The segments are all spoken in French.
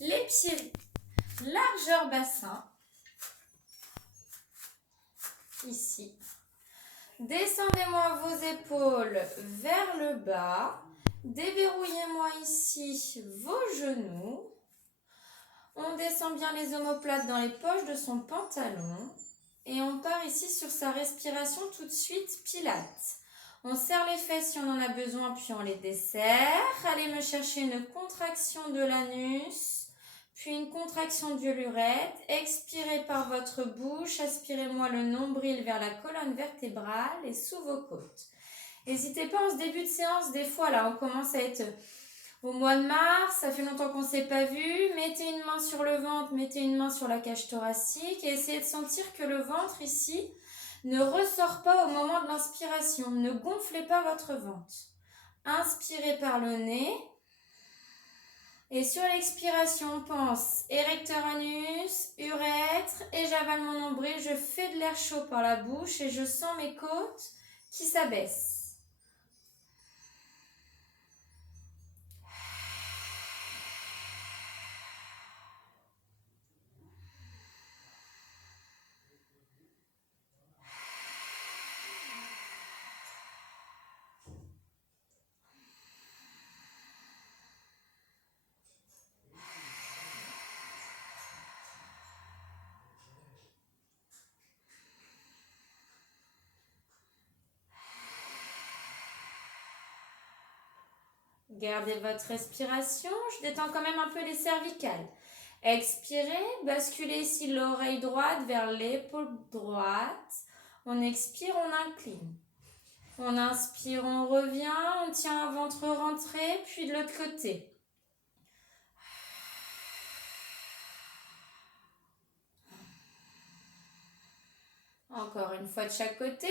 Les pieds, largeur bassin. Ici. Descendez-moi vos épaules vers le bas. Déverrouillez-moi ici vos genoux. On descend bien les omoplates dans les poches de son pantalon. Et on part ici sur sa respiration tout de suite pilates. On serre les fesses si on en a besoin, puis on les desserre. Allez me chercher une contraction de l'anus, puis une contraction de l'urètre. Expirez par votre bouche, aspirez-moi le nombril vers la colonne vertébrale et sous vos côtes. N'hésitez pas en ce début de séance, des fois là on commence à être au mois de mars, ça fait longtemps qu'on ne s'est pas vu. Mettez une main sur le ventre, mettez une main sur la cage thoracique et essayez de sentir que le ventre ici ne ressort pas au moment de l'inspiration. Ne gonflez pas votre ventre. Inspirez par le nez. Et sur l'expiration, on pense érecteur anus, urètre et j'avale mon nombril. Je fais de l'air chaud par la bouche et je sens mes côtes qui s'abaissent. Gardez votre respiration, je détends quand même un peu les cervicales. Expirez, basculez ici l'oreille droite vers l'épaule droite. On expire, on incline. On inspire, on revient, on tient un ventre rentré, puis de l'autre côté. Encore une fois de chaque côté.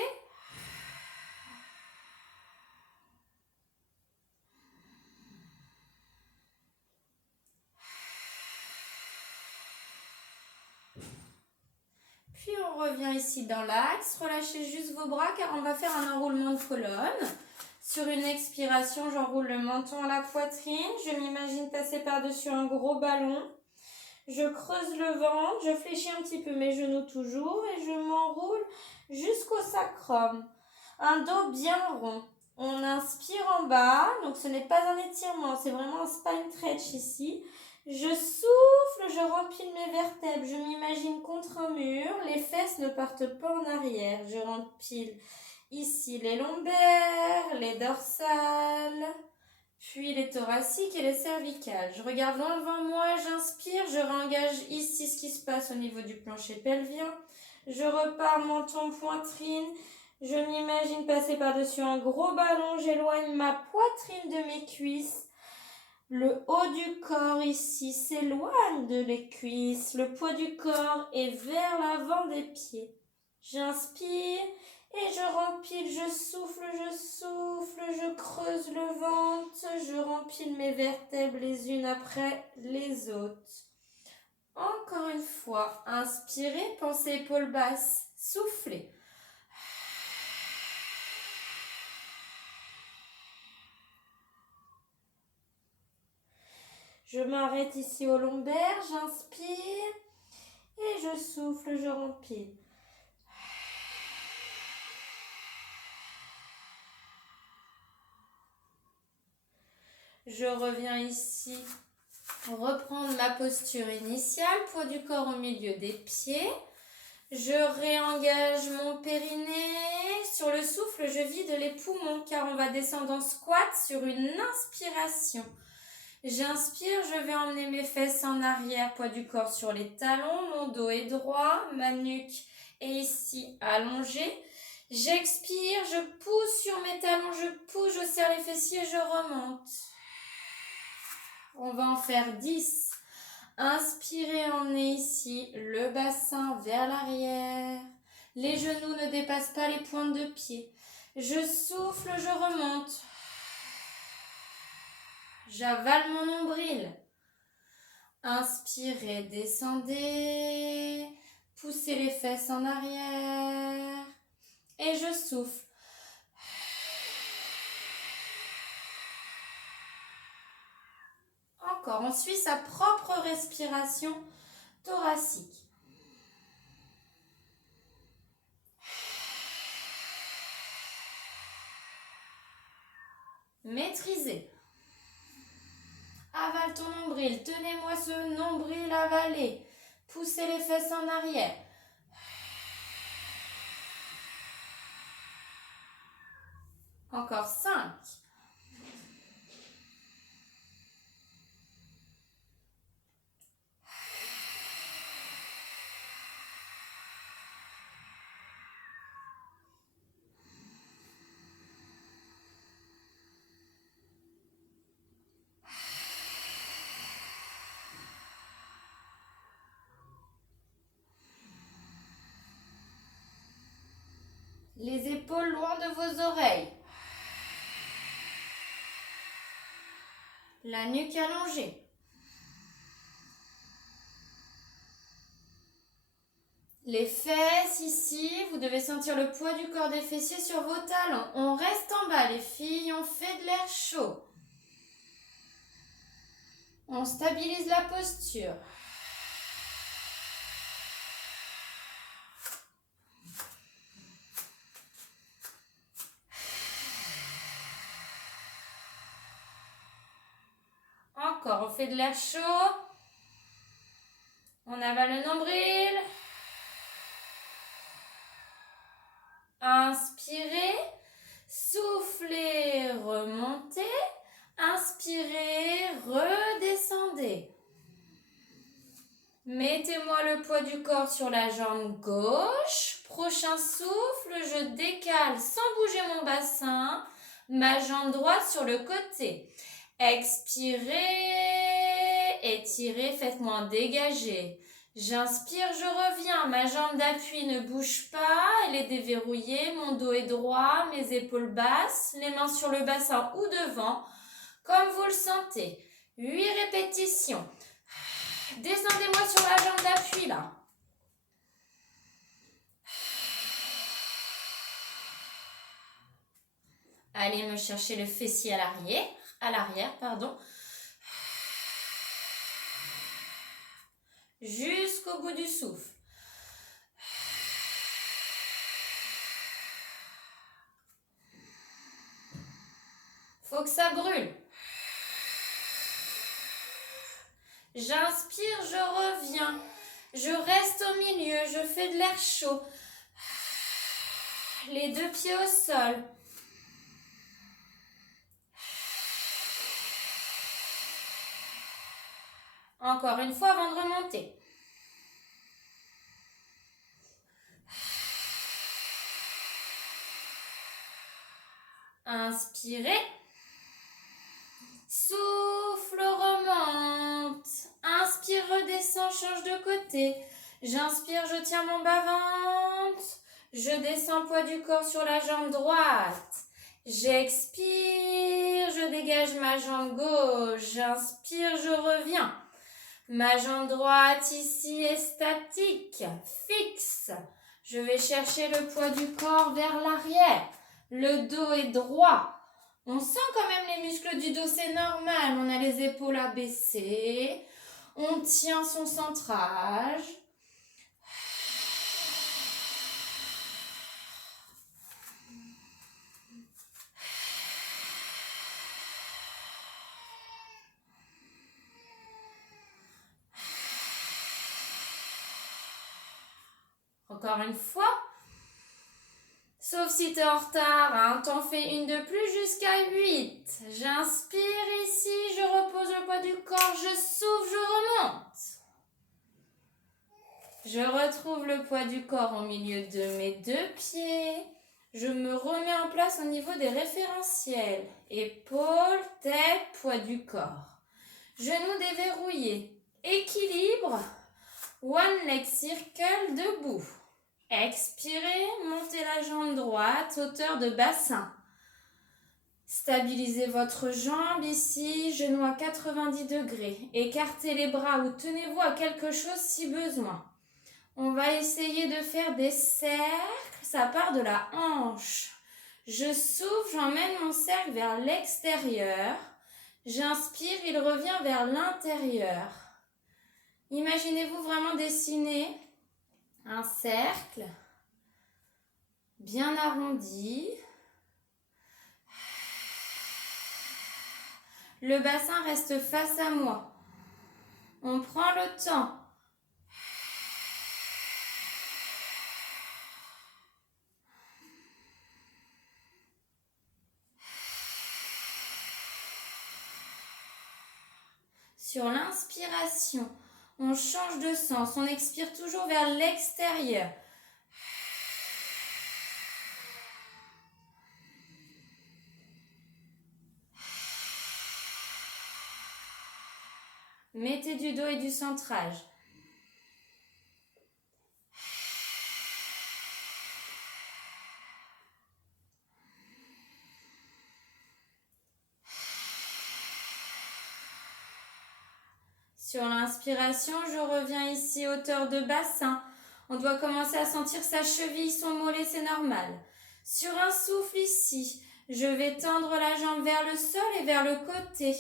Puis on revient ici dans l'axe, relâchez juste vos bras car on va faire un enroulement de colonne. Sur une expiration, j'enroule le menton à la poitrine, je m'imagine passer par-dessus un gros ballon. Je creuse le ventre, je fléchis un petit peu mes genoux toujours et je m'enroule jusqu'au sacrum. Un dos bien rond. On inspire en bas, donc ce n'est pas un étirement, c'est vraiment un spine stretch ici. Je souffle, je rempile mes vertèbres, je m'imagine contre un mur, les fesses ne partent pas en arrière. Je rempile ici les lombaires, les dorsales, puis les thoraciques et les cervicales. Je regarde loin devant moi, j'inspire, je réengage ici ce qui se passe au niveau du plancher pelvien. Je repars menton, poitrine. Je m'imagine passer par-dessus un gros ballon, j'éloigne ma poitrine de mes cuisses. Le haut du corps ici s'éloigne de les cuisses. Le poids du corps est vers l'avant des pieds. J'inspire et je rempile, je souffle, je creuse le ventre, je rempile mes vertèbres les unes après les autres. Encore une fois, inspirez, pensez épaules basses, soufflez. Je m'arrête ici au lombaire, j'inspire et je souffle, je remplis. Je reviens ici reprendre ma posture initiale, poids du corps au milieu des pieds. Je réengage mon périnée. Sur le souffle, je vide les poumons car on va descendre en squat sur une inspiration. J'inspire, je vais emmener mes fesses en arrière, poids du corps sur les talons, mon dos est droit, ma nuque est ici allongée. J'expire, je pousse sur mes talons, je pousse, je serre les fessiers, je remonte. On va en faire 10. Inspirez, emmenez ici le bassin vers l'arrière. Les genoux ne dépassent pas les pointes de pied. Je souffle, je remonte. J'avale mon nombril. Inspirez, descendez. Poussez les fesses en arrière. Et je souffle. Encore corps. On suit sa propre respiration thoracique. Maîtrisez. Avale ton nombril. Tenez-moi ce nombril avalé. Poussez les fesses en arrière. Encore 5. Les épaules loin de vos oreilles. La nuque allongée. Les fesses ici, vous devez sentir le poids du corps des fessiers sur vos talons. On reste en bas les filles, on fait de l'air chaud. On stabilise la posture. Encore, on fait de l'air chaud. On avale le nombril. Inspirez. Soufflez, remontez. Inspirez, redescendez. Mettez-moi le poids du corps sur la jambe gauche. Prochain souffle, je décale sans bouger mon bassin. Ma jambe droite sur le côté. Expirez, étirez, faites-moi dégager. J'inspire, je reviens. Ma jambe d'appui ne bouge pas, elle est déverrouillée. Mon dos est droit, mes épaules basses, les mains sur le bassin ou devant, comme vous le sentez. 8 répétitions. Descendez-moi sur la jambe d'appui là. Allez me chercher le fessier à l'arrière, pardon. Jusqu'au bout du souffle. Faut que ça brûle. J'inspire, je reviens. Je reste au milieu, je fais de l'air chaud. Les 2 pieds au sol. Encore une fois avant de remonter. Inspirez. Souffle, remonte. Inspire, redescend, change de côté. J'inspire, je tiens mon bas-ventre. Je descends poids du corps sur la jambe droite. J'expire, je dégage ma jambe gauche. J'inspire, je reviens. Ma jambe droite ici est statique, fixe. Je vais chercher le poids du corps vers l'arrière. Le dos est droit. On sent quand même les muscles du dos, c'est normal. On a les épaules abaissées. On tient son centrage. Encore une fois. Sauf si tu es en retard, hein. T'en fais une de plus jusqu'à 8. J'inspire ici, je repose le poids du corps, je souffle, je remonte. Je retrouve le poids du corps au milieu de mes 2 pieds. Je me remets en place au niveau des référentiels. Épaules, tête, poids du corps. Genoux déverrouillés. Équilibre. One leg circle, debout. Expirez, montez la jambe droite, hauteur de bassin. Stabilisez votre jambe ici, genou à 90 degrés. Écartez les bras ou tenez-vous à quelque chose si besoin. On va essayer de faire des cercles, ça part de la hanche. Je souffle, j'emmène mon cercle vers l'extérieur. J'inspire, il revient vers l'intérieur. Imaginez-vous vraiment dessiner un cercle bien arrondi. Le bassin reste face à moi. On prend le temps. Sur l'inspiration, on change de sens, on expire toujours vers l'extérieur. Mettez du dos et du centrage. Sur l'inspiration, je reviens ici, hauteur de bassin. On doit commencer à sentir sa cheville, son mollet, c'est normal. Sur un souffle ici, je vais tendre la jambe vers le sol et vers le côté.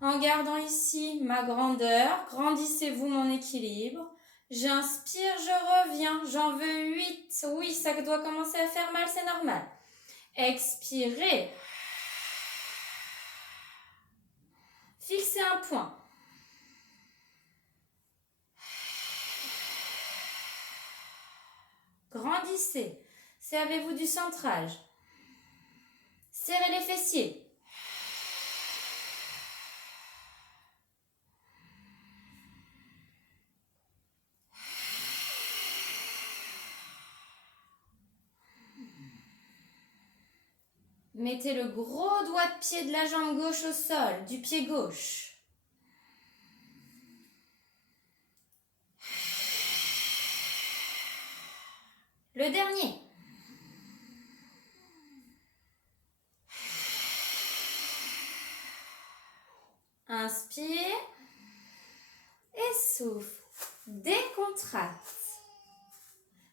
En gardant ici ma grandeur, grandissez-vous mon équilibre. J'inspire, je reviens, j'en veux 8. Oui, ça doit commencer à faire mal, c'est normal. Expirez. Fixez un point. Grandissez. Servez-vous du centrage. Serrez les fessiers. Mettez le gros doigt de pied de la jambe gauche au sol, du pied gauche. Le dernier. Inspire et souffle. Décontracte.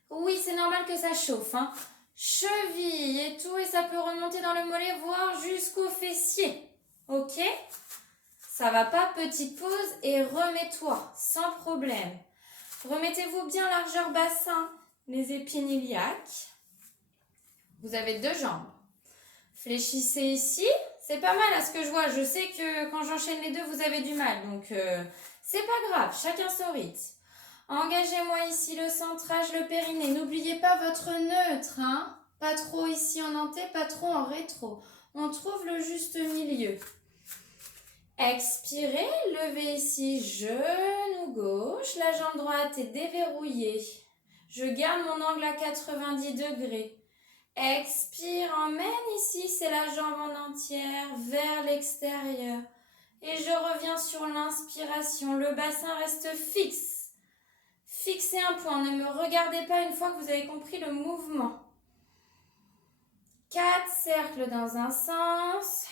Oui, c'est normal que ça chauffe, hein. Cheville et tout, et ça peut remonter dans le mollet, voire jusqu'au fessier. Ok? Ça va pas, petite pause et remets-toi, sans problème. Remettez-vous bien largeur bassin, les épines iliaques. Vous avez 2 jambes. Fléchissez ici. C'est pas mal à ce que je vois. Je sais que quand j'enchaîne les 2, vous avez du mal. Donc, c'est pas grave. Chacun son rythme. Engagez-moi ici le centrage, le périnée. N'oubliez pas votre neutre. Hein? Pas trop ici en anté, pas trop en rétro. On trouve le juste milieu. Expirez. Levez ici, genou gauche. La jambe droite est déverrouillée. Je garde mon angle à 90 degrés. Expire, emmène ici, c'est la jambe en entière vers l'extérieur. Et je reviens sur l'inspiration. Le bassin reste fixe. Fixez un point. Ne me regardez pas une fois que vous avez compris le mouvement. 4 cercles dans un sens.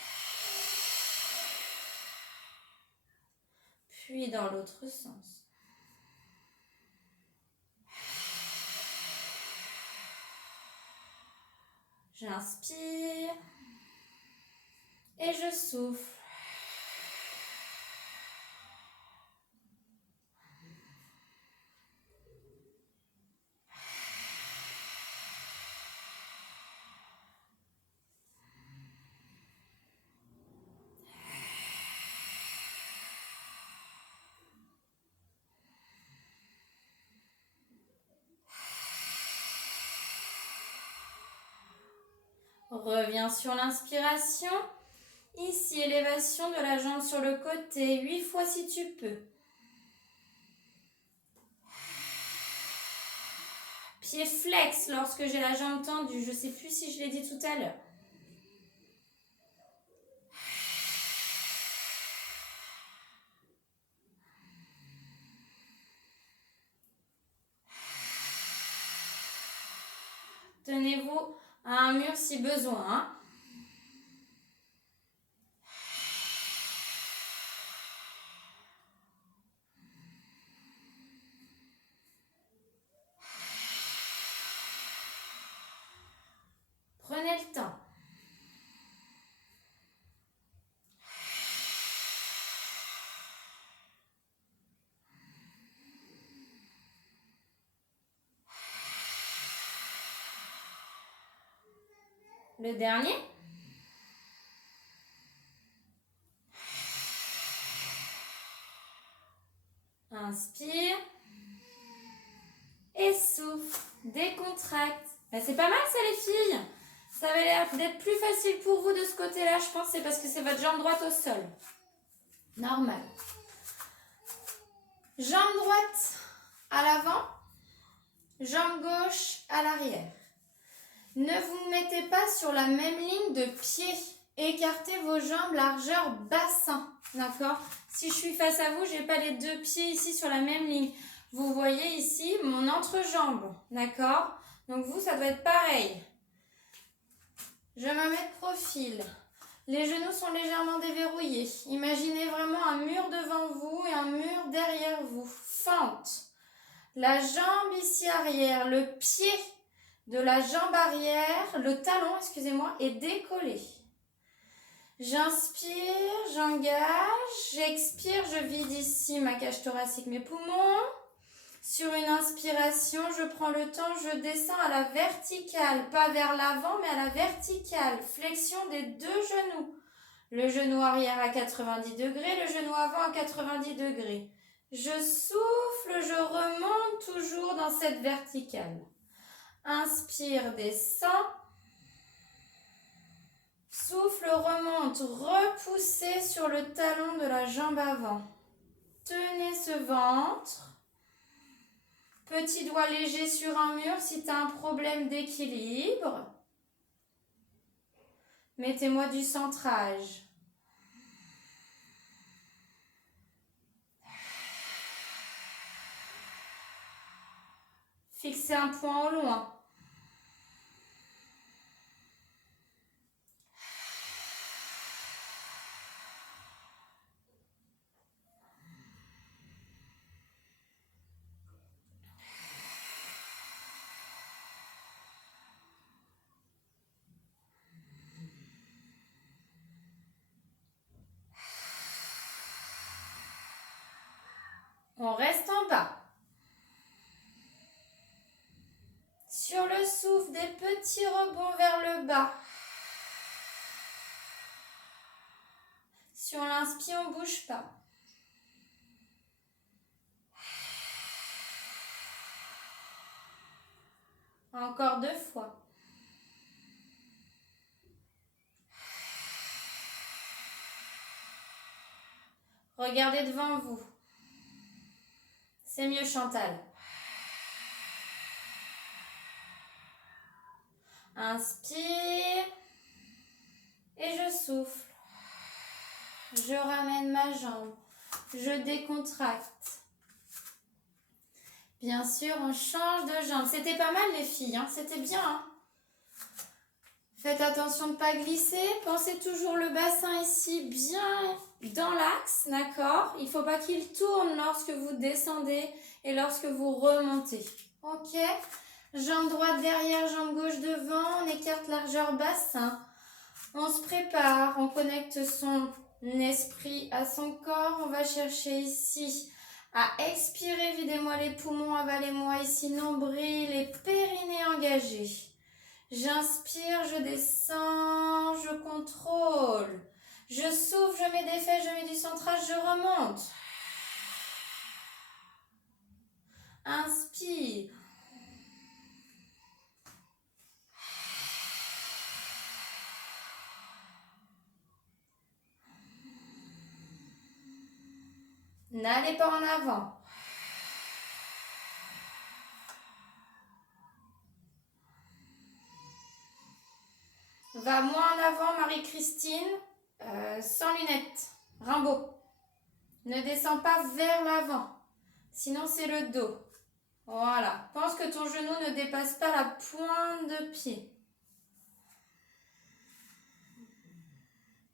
Puis dans l'autre sens. J'inspire et je souffle. Reviens sur l'inspiration. Ici, élévation de la jambe sur le côté, 8 fois si tu peux. Pied flex lorsque j'ai la jambe tendue. Je ne sais plus si je l'ai dit tout à l'heure. Tenez-vous à un mur si besoin. Hein. Prenez le temps. Le dernier. Inspire. Et souffle. Décontracte. Ben, c'est pas mal ça les filles. Ça va l'air d'être plus facile pour vous de ce côté-là, je pense. C'est parce que c'est votre jambe droite au sol. Normal. Jambe droite à l'avant. Jambe gauche à l'arrière. Ne vous mettez pas sur la même ligne de pied. Écartez vos jambes largeur bassin. D'accord? Si je suis face à vous, je n'ai pas les deux pieds ici sur la même ligne. Vous voyez ici mon entrejambe. D'accord? Donc vous, ça doit être pareil. Je me mets de profil. Les genoux sont légèrement déverrouillés. Imaginez vraiment un mur devant vous et un mur derrière vous. Fente. La jambe ici arrière, le pied de la jambe arrière, le talon, excusez-moi, est décollé. J'inspire, j'engage, j'expire, je vide ici ma cage thoracique, mes poumons. Sur une inspiration, je prends le temps, je descends à la verticale, pas vers l'avant, mais à la verticale. Flexion des deux genoux. Le genou arrière à 90 degrés, le genou avant à 90 degrés. Je souffle, je remonte toujours dans cette verticale. Inspire, descend. Souffle, remonte, repoussez sur le talon de la jambe avant. Tenez ce ventre. Petit doigt léger sur un mur si tu as un problème d'équilibre. Mettez-moi du centrage. Fixez un point au loin. On reste en bas. Sur le souffle, des petits rebonds vers le bas. Sur l'inspire, on ne bouge pas. Encore 2 fois. Regardez devant vous. C'est mieux, Chantal. Inspire. Et je souffle. Je ramène ma jambe. Je décontracte. Bien sûr, on change de jambe. C'était pas mal les filles, hein? C'était bien. Hein? Faites attention de ne pas glisser. Pensez toujours le bassin ici bien dans l'axe, d'accord? Il ne faut pas qu'il tourne lorsque vous descendez et lorsque vous remontez. Ok? Jambe droite derrière, jambe gauche devant. On écarte largeur bassin. On se prépare, on connecte son esprit à son corps. On va chercher ici à expirer. Videz-moi les poumons, avalez-moi ici nombril et périnée engagé. J'inspire, je descends, je contrôle. Je souffle, je mets des fesses, je mets du centrage, je remonte. Inspire. N'allez pas en avant. Va moins en avant, Marie-Christine, sans lunettes. Rimbaud. Ne descends pas vers l'avant, sinon c'est le dos. Voilà. Pense que ton genou ne dépasse pas la pointe de pied.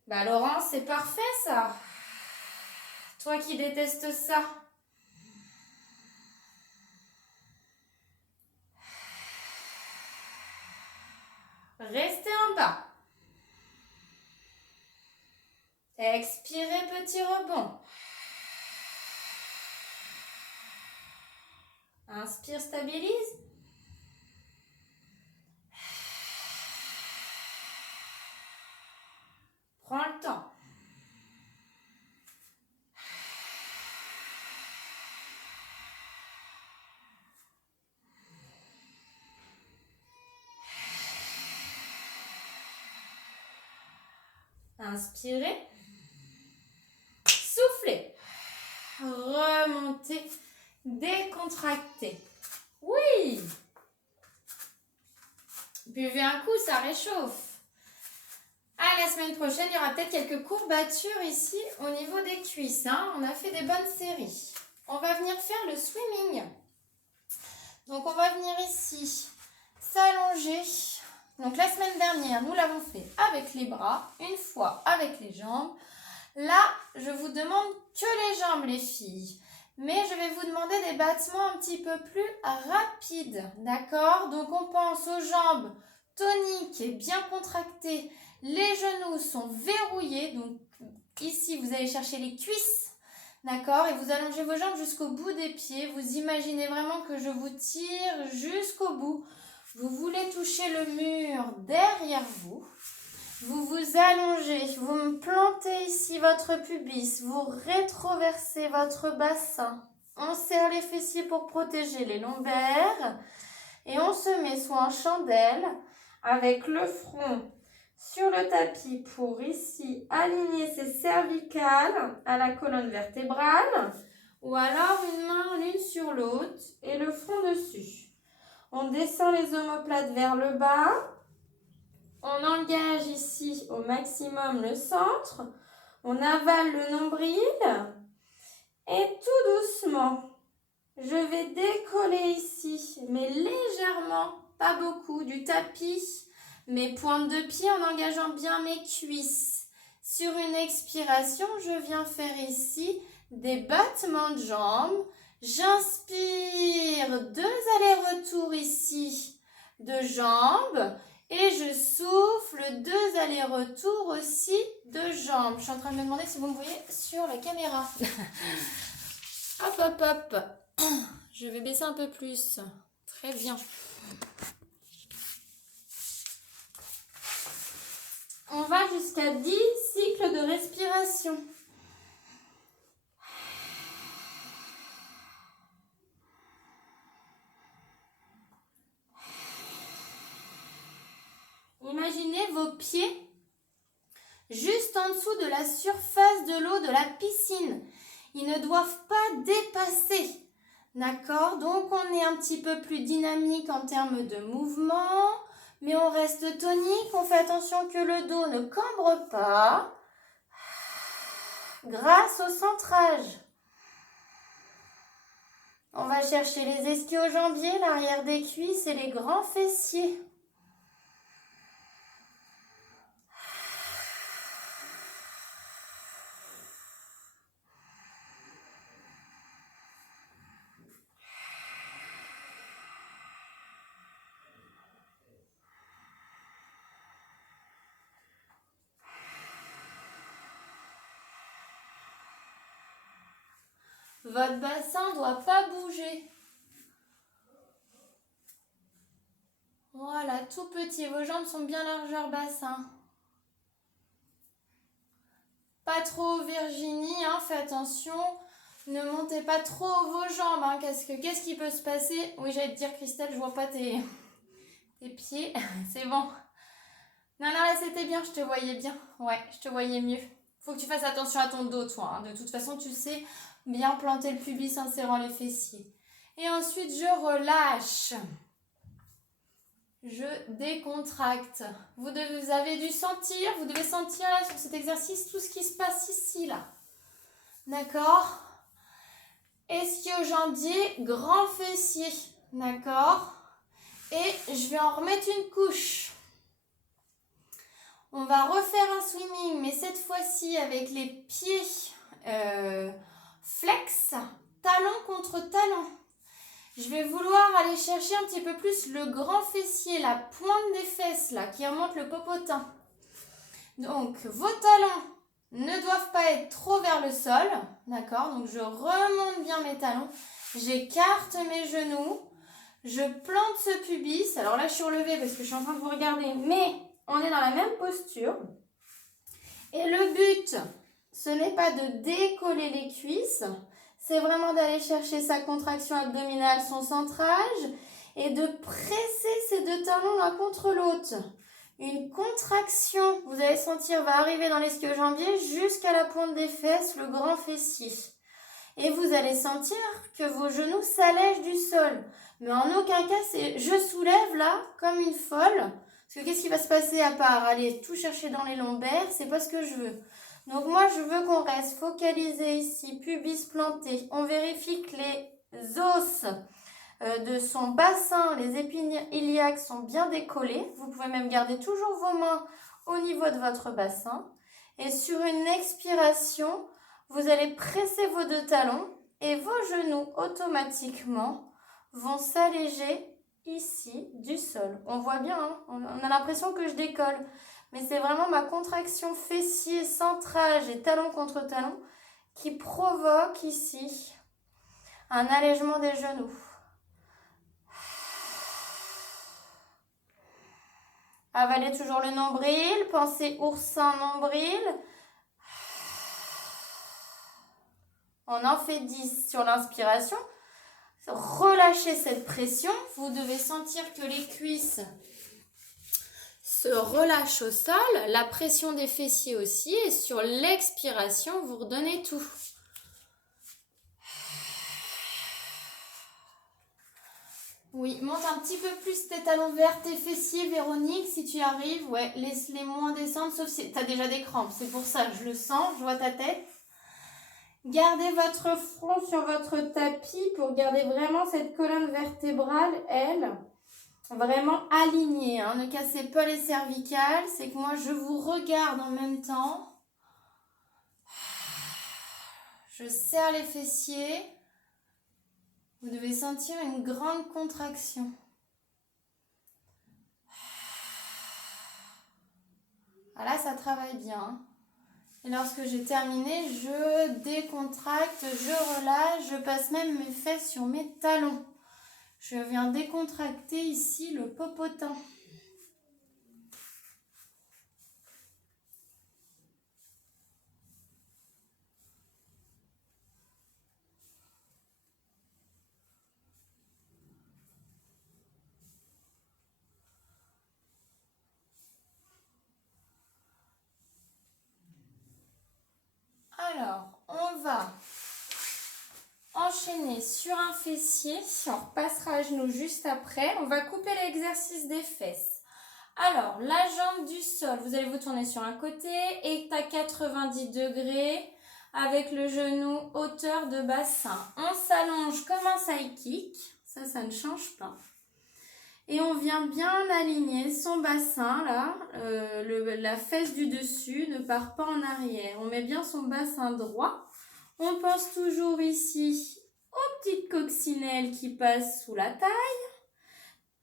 Bah Laurence, c'est parfait ça. Toi qui détestes ça. Restez en bas. Expirez, petit rebond. Inspire, stabilise. Inspirez. Soufflez. Remontez. Décontractez. Oui. Buvez un coup, ça réchauffe. À la semaine prochaine, il y aura peut-être quelques courbatures ici au niveau des cuisses. Hein. On a fait des bonnes séries. On va venir faire le swimming. Donc, on va venir ici s'allonger. Donc, la semaine dernière, nous l'avons fait avec les bras, une fois avec les jambes. Là, je vous demande que les jambes, les filles. Mais je vais vous demander des battements un petit peu plus rapides. D'accord? Donc, on pense aux jambes toniques et bien contractées. Les genoux sont verrouillés. Donc, ici, vous allez chercher les cuisses. D'accord? Et vous allongez vos jambes jusqu'au bout des pieds. Vous imaginez vraiment que je vous tire jusqu'au bout. Vous voulez toucher le mur derrière vous. Vous vous allongez. Vous me plantez ici votre pubis. Vous rétroversez votre bassin. On serre les fessiers pour protéger les lombaires. Et on se met soit en chandelle avec le front sur le tapis pour ici aligner ses cervicales à la colonne vertébrale ou alors une main l'une sur l'autre et le front dessus. On descend les omoplates vers le bas. On engage ici au maximum le centre. On avale le nombril et tout doucement, je vais décoller ici, mais légèrement, pas beaucoup, du tapis. Mes pointes de pied en engageant bien mes cuisses. Sur une expiration, je viens faire ici des battements de jambes. J'inspire, 2 allers-retours ici de jambes. Et je souffle, 2 allers-retours aussi de jambes. Je suis en train de me demander si vous me voyez sur la caméra. Hop, hop, hop. Je vais baisser un peu plus. Très bien. On va jusqu'à 10 cycles de respiration. Imaginez vos pieds juste en dessous de la surface de l'eau de la piscine. Ils ne doivent pas dépasser. D'accord? Donc, on est un petit peu plus dynamique en termes de mouvement. Mais on reste tonique, on fait attention que le dos ne cambre pas grâce au centrage. On va chercher les ischio-jambiers, l'arrière des cuisses et les grands fessiers. Votre bassin ne doit pas bouger. Voilà, tout petit. Vos jambes sont bien largeur bassin. Pas trop Virginie, hein, fais attention. Ne montez pas trop vos jambes. Hein, qu'est-ce qui peut se passer? Oui, j'allais te dire, Christelle, je vois pas tes pieds. C'est bon. Non, là, c'était bien, je te voyais bien. Ouais, je te voyais mieux. Faut que tu fasses attention à ton dos, toi. Hein. De toute façon, tu sais bien planter le pubis en serrant les fessiers. Et ensuite, je relâche. Je décontracte. Vous avez dû sentir, vous devez sentir là sur cet exercice tout ce qui se passe ici, là. D'accord? Ischio-jambier, grand fessier. D'accord? Et je vais en remettre une couche. On va refaire un swimming, mais cette fois-ci avec les pieds flex, talon contre talon. Je vais vouloir aller chercher un petit peu plus le grand fessier, la pointe des fesses là, qui remonte le popotin. Donc, vos talons ne doivent pas être trop vers le sol, d'accord? Donc, je remonte bien mes talons, j'écarte mes genoux, je plante ce pubis. Alors là, je suis relevée parce que je suis en train de vous regarder, mais on est dans la même posture. Et le but, ce n'est pas de décoller les cuisses, c'est vraiment d'aller chercher sa contraction abdominale, son centrage, et de presser ces 2 talons l'un contre l'autre. Une contraction, vous allez sentir, va arriver dans l'ischio-jambier jusqu'à la pointe des fesses, le grand fessier. Et vous allez sentir que vos genoux s'allègent du sol. Mais en aucun cas, c'est je soulève là comme une folle. Parce que qu'est-ce qui va se passer à part aller tout chercher dans les lombaires? C'est pas ce que je veux. Donc moi, je veux qu'on reste focalisé ici, pubis planté. On vérifie que les os de son bassin, les épines iliaques sont bien décollés. Vous pouvez même garder toujours vos mains au niveau de votre bassin. Et sur une expiration, vous allez presser vos deux talons et vos genoux automatiquement vont s'alléger ici du sol. On voit bien, hein, on a l'impression que je décolle. Mais c'est vraiment ma contraction fessier, centrage et talon contre talon qui provoque ici un allègement des genoux. Avalez toujours le nombril, pensez oursin nombril. On en fait 10 sur l'inspiration. Relâchez cette pression. Vous devez sentir que les cuisses se relâchent au sol, la pression des fessiers aussi. Et sur l'expiration, vous redonnez tout. Oui, monte un petit peu plus tes talons vers tes fessiers, Véronique, si tu y arrives. Ouais, laisse-les moins descendre, sauf si tu as déjà des crampes. C'est pour ça que je le sens, je vois ta tête. Gardez votre front sur votre tapis pour garder vraiment cette colonne vertébrale, elle, vraiment alignée. Hein. Ne cassez pas les cervicales, c'est que moi je vous regarde en même temps. Je serre les fessiers. Vous devez sentir une grande contraction. Ah là, ça travaille bien. Et lorsque j'ai terminé, je décontracte, je relâche, je passe même mes fesses sur mes talons. Je viens décontracter ici le popotin. Alors, on va enchaîner sur un fessier. On repassera à genoux juste après. On va couper l'exercice des fesses. Alors, la jambe du sol, vous allez vous tourner sur un côté, est à 90 degrés avec le genou hauteur de bassin. On s'allonge comme un side kick, ça ne change pas. Et on vient bien aligner son bassin, là, la fesse du dessus ne part pas en arrière. On met bien son bassin droit. On pense toujours ici aux petites coccinelles qui passent sous la taille.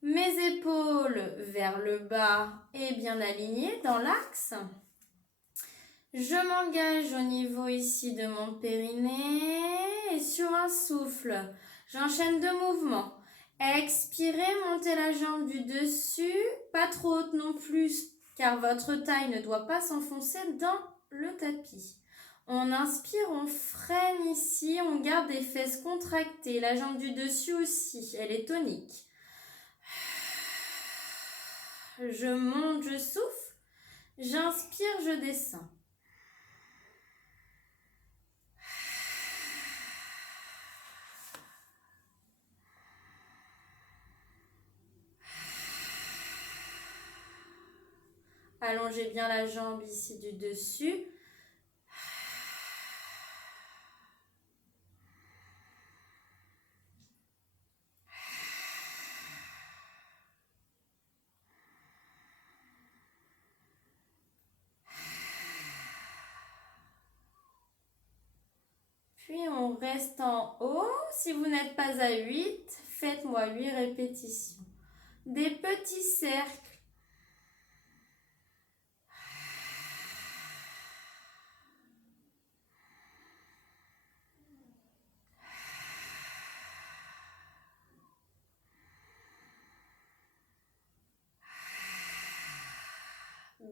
Mes épaules vers le bas et bien alignées dans l'axe. Je m'engage au niveau ici de mon périnée et sur un souffle, j'enchaîne 2 mouvements. Expirez, montez la jambe du dessus, pas trop haute non plus car votre taille ne doit pas s'enfoncer dans le tapis. On inspire, on freine ici, on garde les fesses contractées, la jambe du dessus aussi, elle est tonique. Je monte, je souffle, j'inspire, je descends. Allongez bien la jambe ici du dessus. Puis on reste en haut. Si vous n'êtes pas à 8, faites-moi 8 répétitions. Des petits cercles.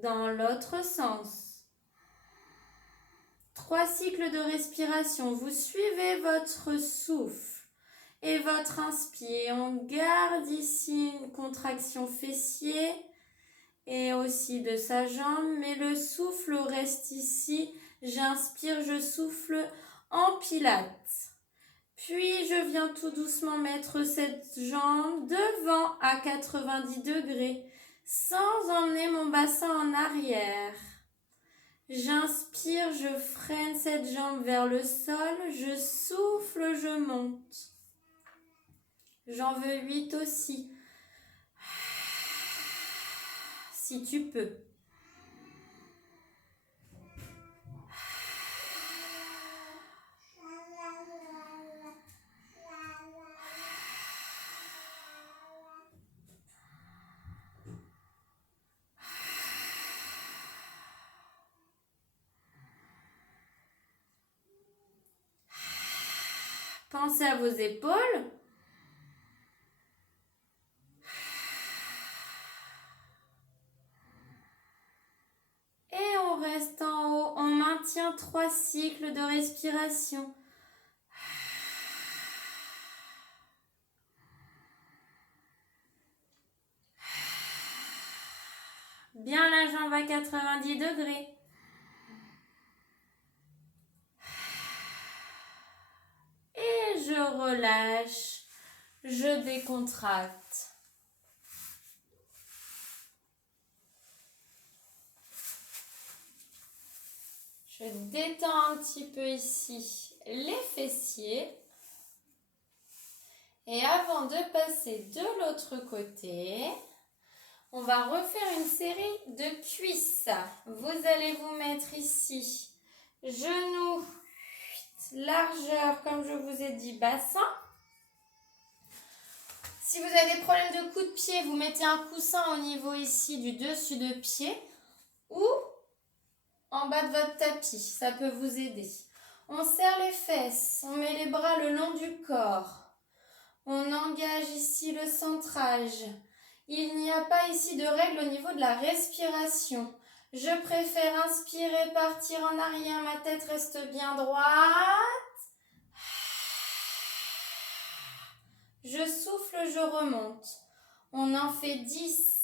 Dans l'autre sens. 3 cycles de respiration. Vous suivez votre souffle et votre inspire. On garde ici une contraction fessier et aussi de sa jambe, mais le souffle reste ici. J'inspire, je souffle en pilates. Puis je viens tout doucement mettre cette jambe devant à 90 degrés sans emmener mon bassin en arrière. J'inspire, je freine cette jambe vers le sol, je souffle, je monte. J'en veux 8 aussi. Si tu peux. Pensez à vos épaules. Et on reste en haut. On maintient 3 cycles de respiration. Bien la jambe à 90 degrés. Et je relâche. Je décontracte. Je détends un petit peu ici les fessiers. Et avant de passer de l'autre côté, on va refaire une série de cuisses. Vous allez vous mettre ici, genoux, largeur, comme je vous ai dit, bassin. Si vous avez des problèmes de coups de pied, vous mettez un coussin au niveau ici du dessus de pied ou en bas de votre tapis, ça peut vous aider. On serre les fesses, on met les bras le long du corps. On engage ici le centrage. Il n'y a pas ici de règle au niveau de la respiration. Je préfère inspirer, partir en arrière, ma tête reste bien droite. Je souffle, je remonte. On en fait 10.